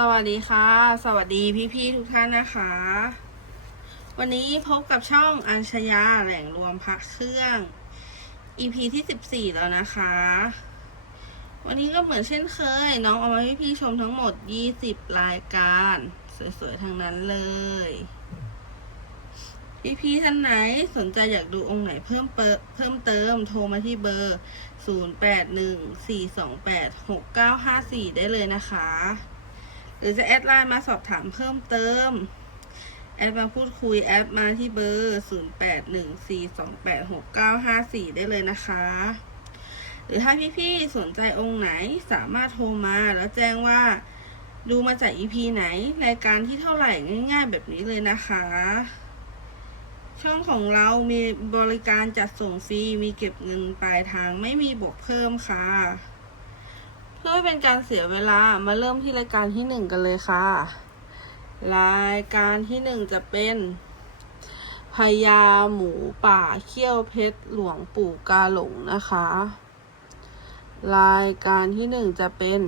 สวัสดีค่ะ สวัสดีพี่ๆทุกท่านนะคะ วันนี้พบกับช่องอัญชยาแหล่งรวมพระเครื่อง EP ที่14แล้วนะคะ วันนี้ก็เหมือนเช่นเคย น้องเอามาให้พี่ๆชมทั้งหมด20รายการ สวยๆทั้งนั้นเลย พี่ๆท่านไหนสนใจอยากดูองค์ไหนเพิ่มเพิ่มเติมโทรมาที่เบอร์ 0814286954 ได้เลยนะคะ รือจะแอดไลน์มาสอบถามเพิ่มเติม แอดมาพูดคุยแอดมาที่เบอร์ 0814286954 ได้เลยนะคะ หรือถ้าพี่ๆสนใจองค์ไหนสามารถโทรมาแล้วแจ้งว่าดูมาจาก EP ไหน รายการที่เท่าไหร่ง่ายๆ แบบนี้เลยนะคะ ช่องของเรามีบริการจัดส่งฟรี มีเก็บเงินปลายทางไม่มีบวกเพิ่มค่ะ พื่อไม่เป็นการเสียเวลามาเริ่มที่รายการที่หนึ่งกันเลยค่ะ รายการที่หนึ่งจะเป็นพญาหมูป่าเขี้ยวเพชรหลวงปู่กาหลงนะคะ รายการที่หนึ่งจะเป็น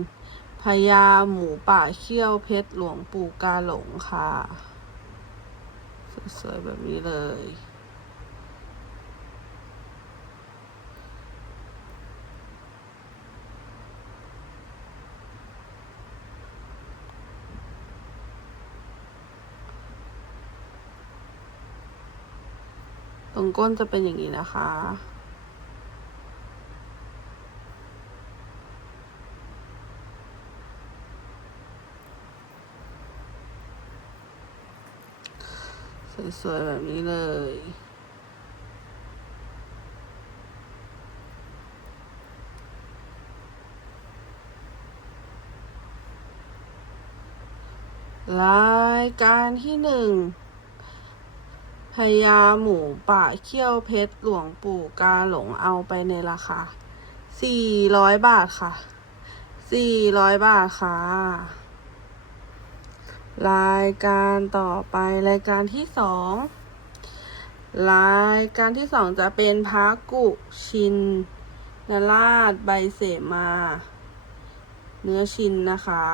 พญาหมูป่าเขี้ยวเพชรหลวงปู่กาหลงค่ะ สวยๆแบบนี้เลย ตรงก้นจะเป็นอย่างนี้นะคะ สวยๆแบบนี้เลยรายการที่หนึ่ง พญาหมูป่าเขี้ยวเพชรหลวงปู่กาหลงเอาไปในราคาสี่ร้อยบาทค่ะสี่ร้อยบาทค่ะ รายการต่อไปรายการที่สองรายการที่สองจะเป็นพระกุชินนราชใบเสมา เนื้อชินนะคะ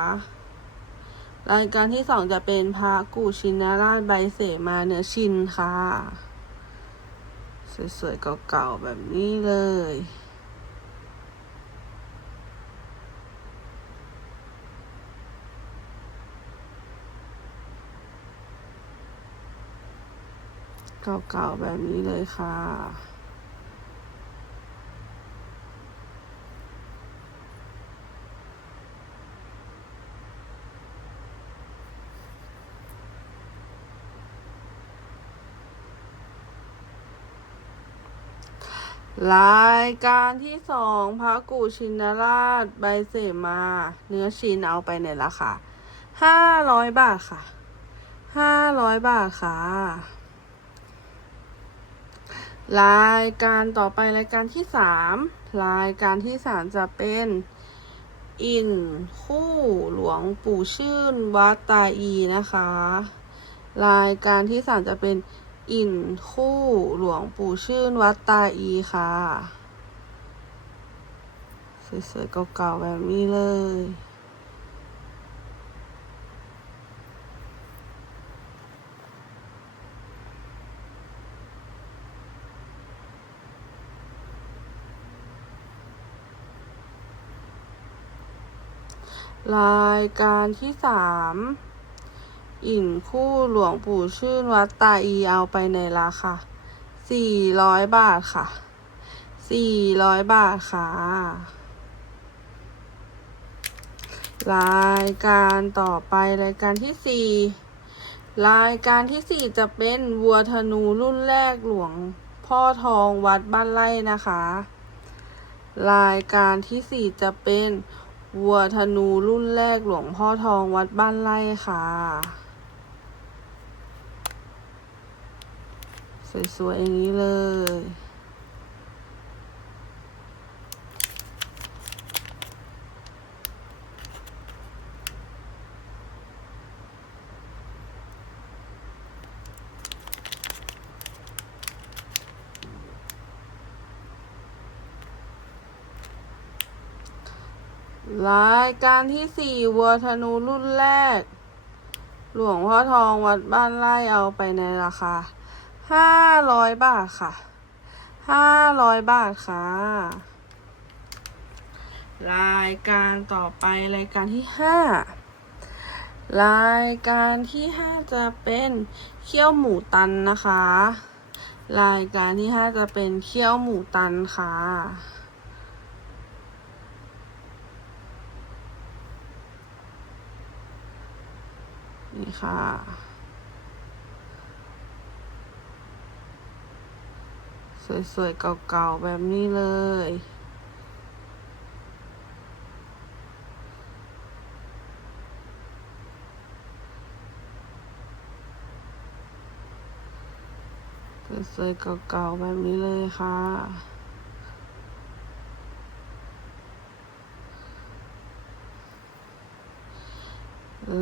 รายการที่สองจะเป็นพระกุชินาราชใบเสมาเนื้อชินค่ะ สวยๆเก่าๆแบบนี้เลย เก่าๆแบบนี้เลยค่ะ รายการที่สองพระกูชินราชใบเสมา เนื้อชินเอาไปในราคาห้าร้อยบาทค่ะห้าร้อยบาทค่ะ รายการต่อไปรายการที่สามรายการที่สามจะเป็น อินคู่หลวงปู่ชื่นวัดตาอีนะคะ รายการที่สามจะเป็น อินคู่หลวงปู่ชื่นวัดตาอีค่ะ สวยๆเก่าๆแบบนี้เลยรายการที่สาม อิ่นคู่หลวงปู่ชื่นวัดตาอีเอาไปในราคาสี่ร้อยบาทค่ะสี่ร้อยบาทค่ะ รายการต่อไปรายการที่สี่รายการที่สี่จะเป็นวัวธนูรุ่นแรกหลวงพ่อทองวัดบ้านไร่นะคะ รายการที่สี่จะเป็นวัวธนูรุ่นแรกหลวงพ่อทองวัดบ้านไร่ค่ะ สวยๆอย่างนี้เลย รายการที่สี่วัวธนูรุ่นแรก หลวงพ่อทองวัดบ้านไร่เอาไปในราคา ห้าร้อยบาทค่ะห้าร้อยบาทค่ะ รายการต่อไปรายการที่ห้ารายการที่ห้าจะเป็นเคี่ยวหมูตันนะคะ รายการที่ห้าจะเป็นเคี่ยวหมูตันค่ะนี่ค่ะ สวยๆ เก่าๆ แบบนี้เลย สวยๆ เก่าๆ แบบนี้เลยค่ะ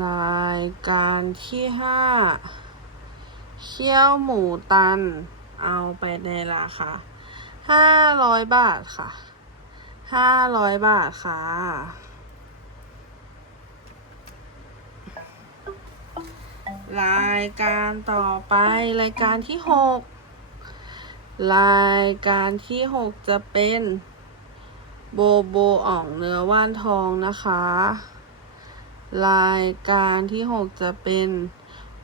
รายการที่ห้าเคี่ยวหมูตัน เอาไปในราคาห้าร้อยบาทค่ะห้าร้อยบาทค่ะรายการต่อไปรายการที่หกรายการที่หกจะเป็นโบโบอ่องเนื้อว่านทองนะคะ รายการที่หกจะเป็น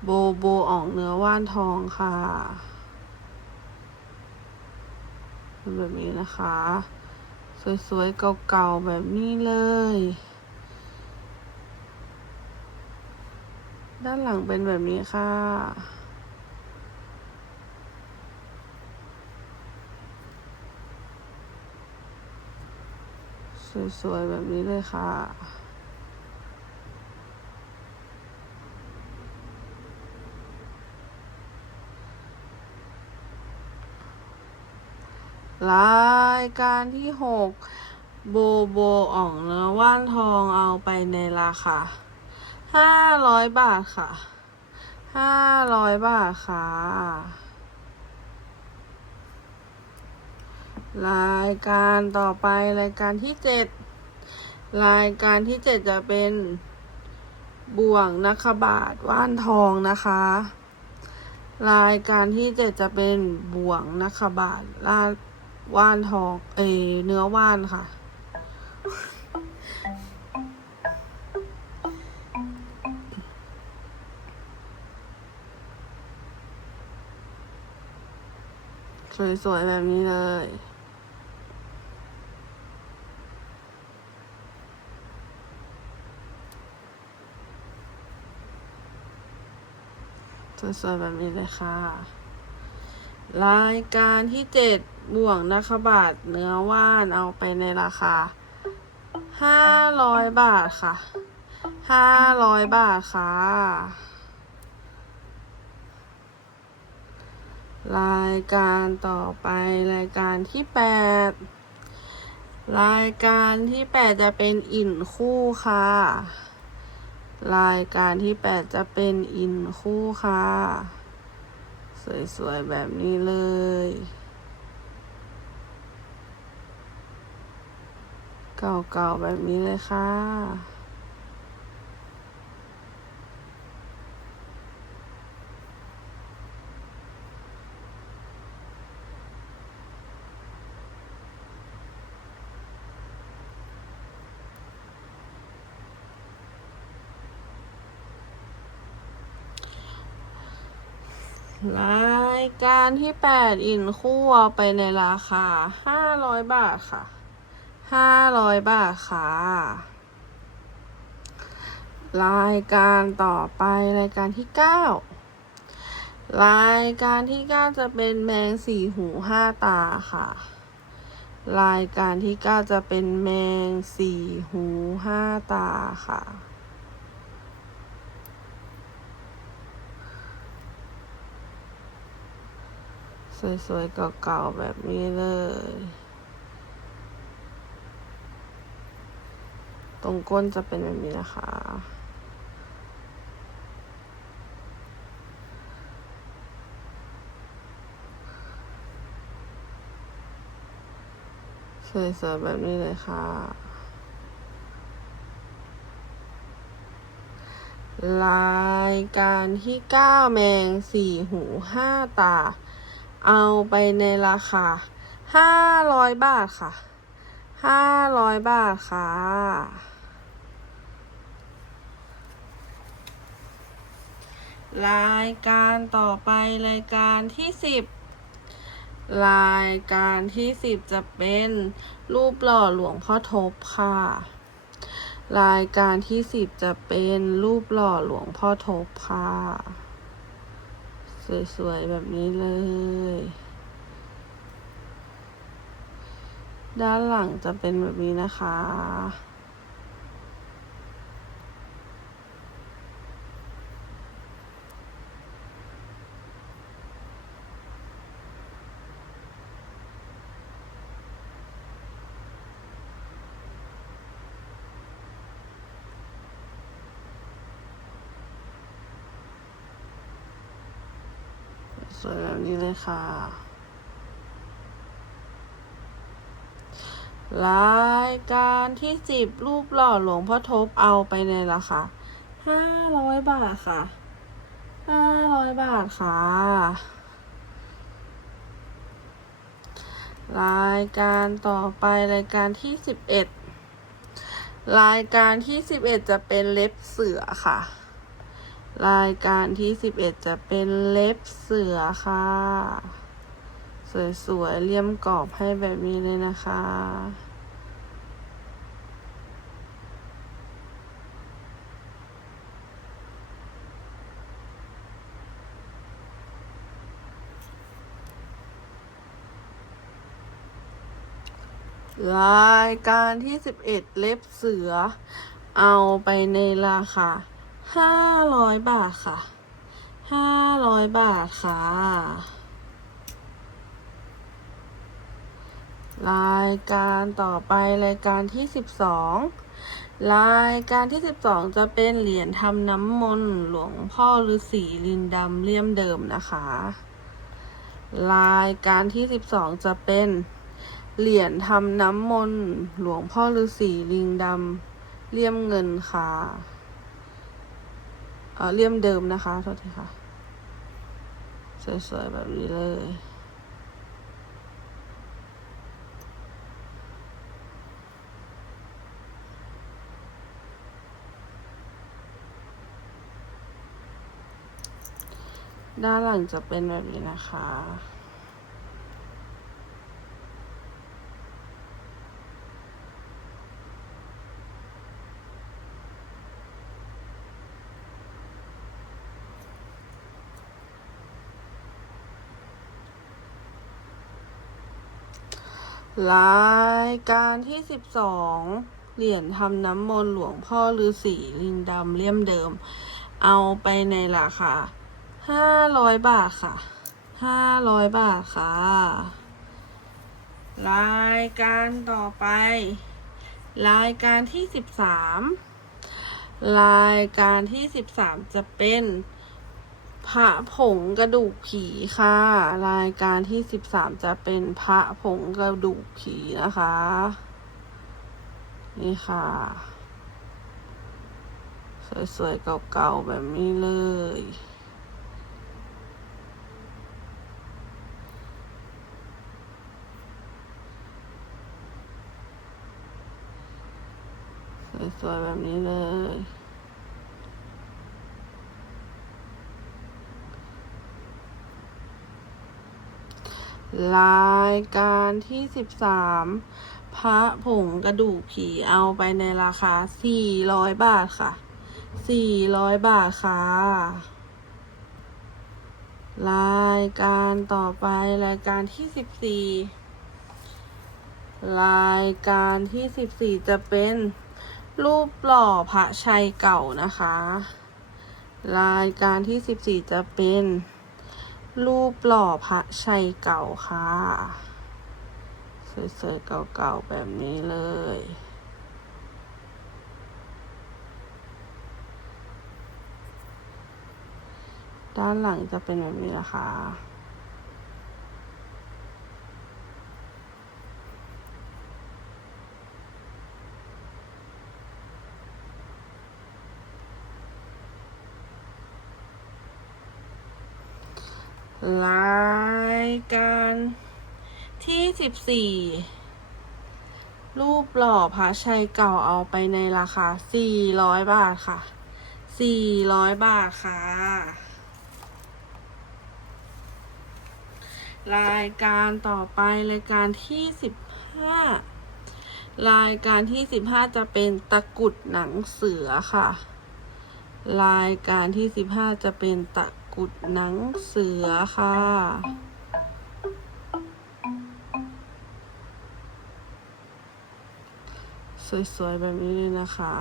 โบโบอ่องเนื้อว่านทองค่ะ เป็นแบบนี้นะคะ สวยๆ เก่าๆ แบบนี้เลย ด้านหลังเป็นแบบนี้ค่ะสวยๆ แบบนี้เลยค่ะ รายการที่หกโบโบอ่องเนื้อว่านทองเอาไปในราคาห้าร้อยบาทค่ะห้าร้อยบาทค่ะ รายการต่อไปรายการที่เจ็ดรายการที่เจ็ดจะเป็นบ่วงนักบาทว่านทองนะคะ รายการที่เจ็ดจะเป็นบ่วงนักบาทลา ว่านทองเอเนื้อว่านค่ะ สวยๆแบบนี้เลยสวยๆแบบนี้เลยค่ะ รายการที่เจ็ด บ่วงนักบาทเนื้อว่านเอาไปในราคาห้าร้อยบาทค่ะห้าร้อยบาทค่ะ รายการต่อไปรายการที่แปดรายการที่แปดจะเป็นอินคู่ค่ะ รายการที่แปดจะเป็นอินคู่ค่ะ สวยๆ แบบนี้เลย เก่าๆแบบนี้เลยค่ะ รายการที่แปดอินคู่เอาไปในราคาห้าร้อยบาทค่ะ ห้าร้อยบาทค่ะ รายการต่อไปรายการที่เก้ารายการที่เก้าจะเป็นแมงสี่หูห้าตาค่ะ รายการที่เก้าจะเป็นแมงสี่หูห้าตาค่ะสวยๆเก่าๆแบบนี้เลย ตรงก้นจะเป็นแบบนี้นะคะ สวยๆแบบนี้เลยค่ะ รายการที่เก้าแมงสี่หูห้าตา เอาไปในราคาห้าร้อยบาทค่ะ ห้าร้อยบาทค่ะ รายการต่อไปรายการที่สิบรายการที่สิบจะเป็นรูปหล่อหลวงพ่อทบค่ะ รายการที่สิบจะเป็นรูปหล่อหลวงพ่อทบค่ะ สวยๆ แบบนี้เลย ด้านหลังจะเป็นแบบนี้นะคะ สวยแบบนี้เลยค่ะ รายการที่สิบรูปหล่อหลวงพ่อทบเอาไปในราคาห้าร้อยบาทค่ะห้าร้อยบาทค่ะ รายการต่อไปรายการที่สิบเอ็ดรายการที่สิบเอ็ดจะเป็นเล็บเสือค่ะ รายการที่สิบเอ็ดจะเป็นเล็บเสือค่ะ สวยๆเลี่ยมกรอบให้แบบนี้เลยนะคะ รายการที่สิบเอ็ดเล็บเสือ เอาไปในราคาห้าร้อยบาทค่ะห้าร้อยบาทค่ะ รายการต่อไปรายการที่สิบสองรายการที่สิบสองจะเป็นเหรียญทำน้ำมนต์หลวงพ่อฤาษีลินดำเลี่ยมเดิมนะคะ รายการที่สิบสองจะเป็นเหรียญทำน้ำมนต์หลวงพ่อฤาษีลิงดำเลี่ยมเงินค่ะเออเลี่ยมเดิมนะคะโทษทีค่ะสวยๆแบบนี้เลย ด้านหลังจะเป็นแบบนี้นะคะ รายการที่สิบสองเหรียญทำน้ำมนต์หลวงพ่อฤาษีลิงดำเลี่ยมเดิม เอาไปในราคา ห้าร้อยบาทค่ะห้าร้อยบาทค่ะ รายการต่อไป รายการที่สิบสามรายการที่สิบสามจะเป็นพระผงกระดูกผีค่ะ รายการที่สิบสามจะเป็นพระผงกระดูกผีนะคะ นี่ค่ะ สวยๆเก่าๆแบบนี้เลย สวยๆแบบนี้เลย รายการที่สิบสามพระผงกระดูกผีเอาไปในราคาสี่ร้อยบาทค่ะสี่ร้อยบาทค่ะ รายการต่อไปรายการที่สิบสี่รายการที่สิบสี่จะเป็น รูปหล่อพระชัยเก่านะคะ รายการที่สิบสี่จะเป็น รูปหล่อพระชัยเก่าค่ะ สวยๆเก่าๆแบบนี้เลยด้านหลังจะเป็นแบบนี้นะคะ รายการที่สิบสี่รูปหล่อพระชัยเก่าเอาไปในราคาสี่ร้อยบาทค่ะสี่ร้อยบาทค่ะ รายการต่อไปรายการที่สิบห้ารายการที่สิบห้าจะเป็นตะกุดหนังเสือค่ะ รายการที่สิบห้าจะเป็นตะ กรุดหนังเสือค่ะ สวยๆ แบบนี้เลยนะคะ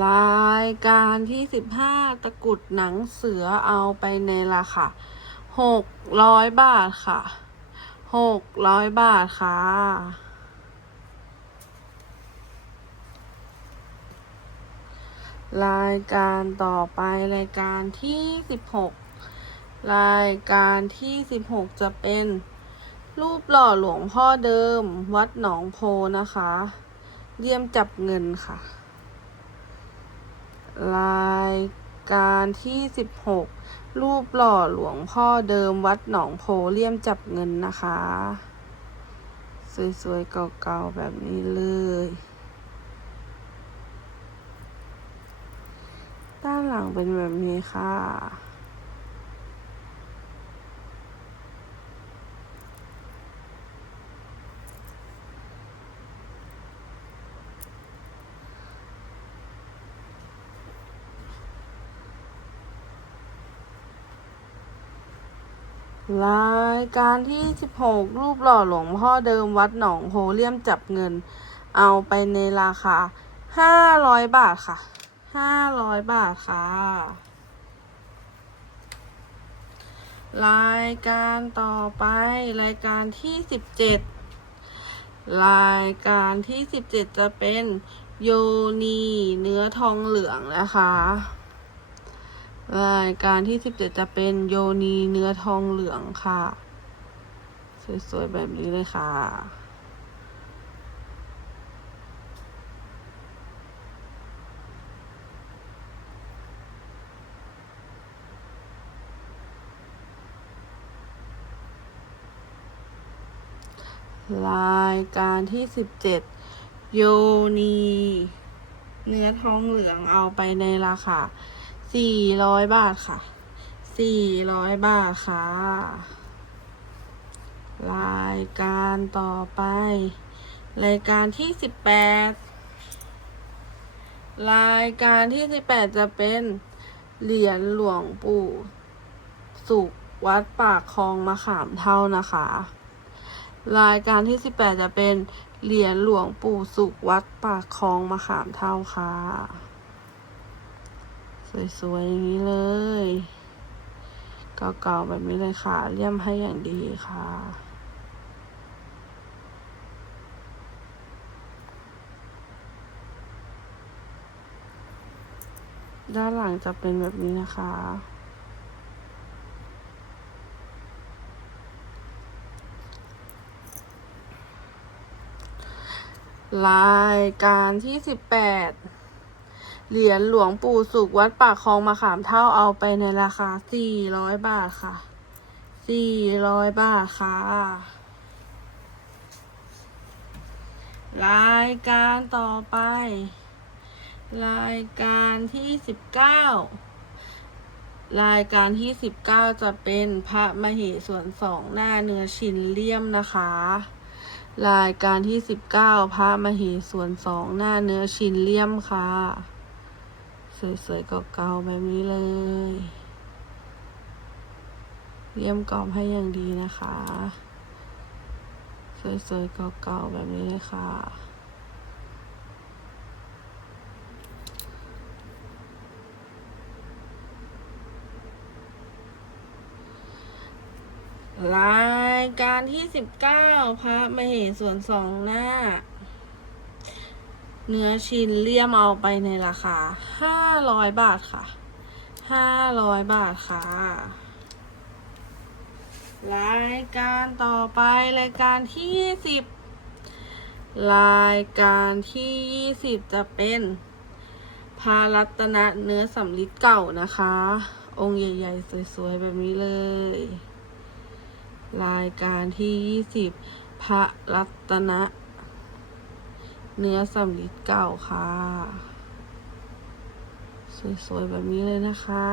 รายการที่สิบห้าตะกุดหนังเสือเอาไปในราคาหกร้อยบาทค่ะหกร้อยบาทค่ะ รายการต่อไปรายการที่สิบหกรายการที่สิบหกจะเป็น รูปหล่อหลวงพ่อเดิม วัดหนองโพนะคะเลี่ยมจับเงินค่ะ รายการที่สิบหกรูปหล่อหลวงพ่อเดิมวัดหนองโพเลี่ยมจับเงินนะคะ สวยๆเก่าๆแบบนี้เลยด้านหลังเป็นแบบนี้ค่ะ รายการที่สิบหกรูปหล่อหลวงพ่อเดิมวัดหนองโพเลี่ยมจับเงิน เอาไปในราคาห้าร้อยบาทค่ะห้าร้อยบาทค่ะ รายการต่อไป รายการที่สิบเจ็ดรายการที่สิบเจ็ดจะเป็นโยนีเนื้อทองเหลืองนะคะ รายการที่สิบเจ็ดจะเป็นโยนีเนื้อทองเหลืองค่ะ สวยๆ แบบนี้เลยค่ะ รายการที่สิบเจ็ดโยนี เนื้อทองเหลืองเอาไปในราคา สี่ร้อยบาทค่ะสี่ร้อยบาทค่ะ รายการต่อไป รายการที่สิบแปดรายการที่สิบแปดจะเป็นเหรียญหลวงปู่สุขวัดปากคลองมะขามเท่านะคะ รายการที่สิบแปดจะเป็นเหรียญหลวงปู่สุขวัดปากคลองมะขามเท่าค่ะ สวยๆอย่างนี้เลยเก่าๆแบบนี้เลยค่ะ เลี่ยมให้อย่างดีค่ะด้านหลังจะเป็นแบบนี้นะคะ รายการที่สิบแปด เหรียญหลวงปู่สุขวัดปากคลองมะขามเท่าเอาไปในราคาสี่ร้อยบาทค่ะสี่ร้อยบาทค่ะ รายการต่อไป รายการที่สิบเก้ารายการที่สิบเก้าจะเป็นพระมเหสวนสองหน้าเนื้อชิ้นเลี่ยมนะคะ รายการที่สิบเก้าพระมเหสวนสองหน้าเนื้อชิ้นเลี่ยมค่ะ สวยๆเก่าๆแบบนี้เลยเลี่ยมกรอบให้อย่างดีนะคะ สวยๆเก่าๆแบบนี้เลยค่ะ รายการที่สิบเก้าพระมเหสวนสองหน้า เนื้อชิ้นเลี่ยมเอาไปในราคาห้าร้อยบาทค่ะห้าร้อยบาทค่ะ รายการต่อไปรายการที่สิบรายการที่ยี่สิบจะเป็นพารัตนะเนื้อสำลิดเก่านะคะ องค์ใหญ่ๆ สวยๆ แบบนี้เลย รายการที่ยี่สิบพระรัตนะ เนื้อสำลิดเก่าค่ะ สวยๆแบบนี้เลยนะคะ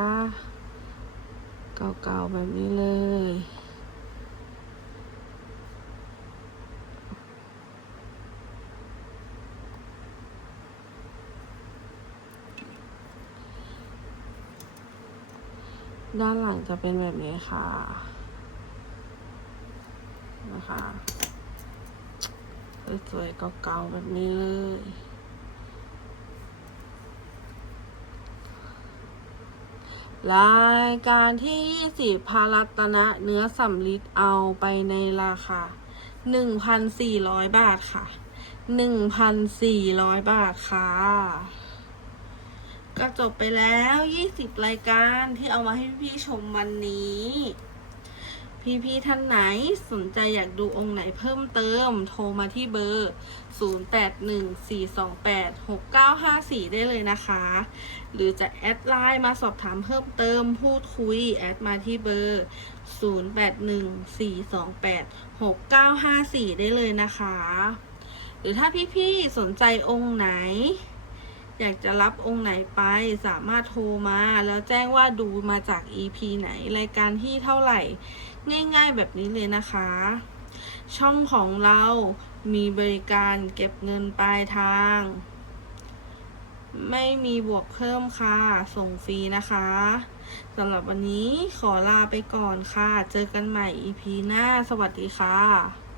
เก่าๆแบบนี้เลย ด้านหลังจะเป็นแบบนี้ค่ะ นะคะ สวยๆเก่าๆแบบนี้เลย รายการที่ 20พารัตนะเนื้อสำลิดเอาไปในราคา 1,400 บาทค่ะ 1,400 บาทค่ะก็จบไปแล้ว 20 รายการที่เอามาให้พี่ๆชมวันนี้ พี่ๆท่านไหนสนใจอยากดูองค์ไหนเพิ่มเติมโทรมาที่เบอร์ 0814286954 ได้เลยนะคะ หรือจะแอดไลน์มาสอบถามเพิ่มเติมพูดคุย แอดมาที่เบอร์ 0814286954 ได้เลยนะคะ หรือถ้าพี่ๆสนใจองค์ไหนอยากจะรับองค์ไหนไปสามารถโทรมา แล้วแจ้งว่าดูมาจาก EP ไหน รายการที่เท่าไหร่ ง่ายๆแบบนี้เลยนะคะ ช่องของเรามีบริการเก็บเงินปลายทาง ไม่มีบวกเพิ่มค่ะ ส่งฟรีนะคะสำหรับวันนี้ขอลาไปก่อนค่ะ เจอกันใหม่ EP หน้า สวัสดีค่ะ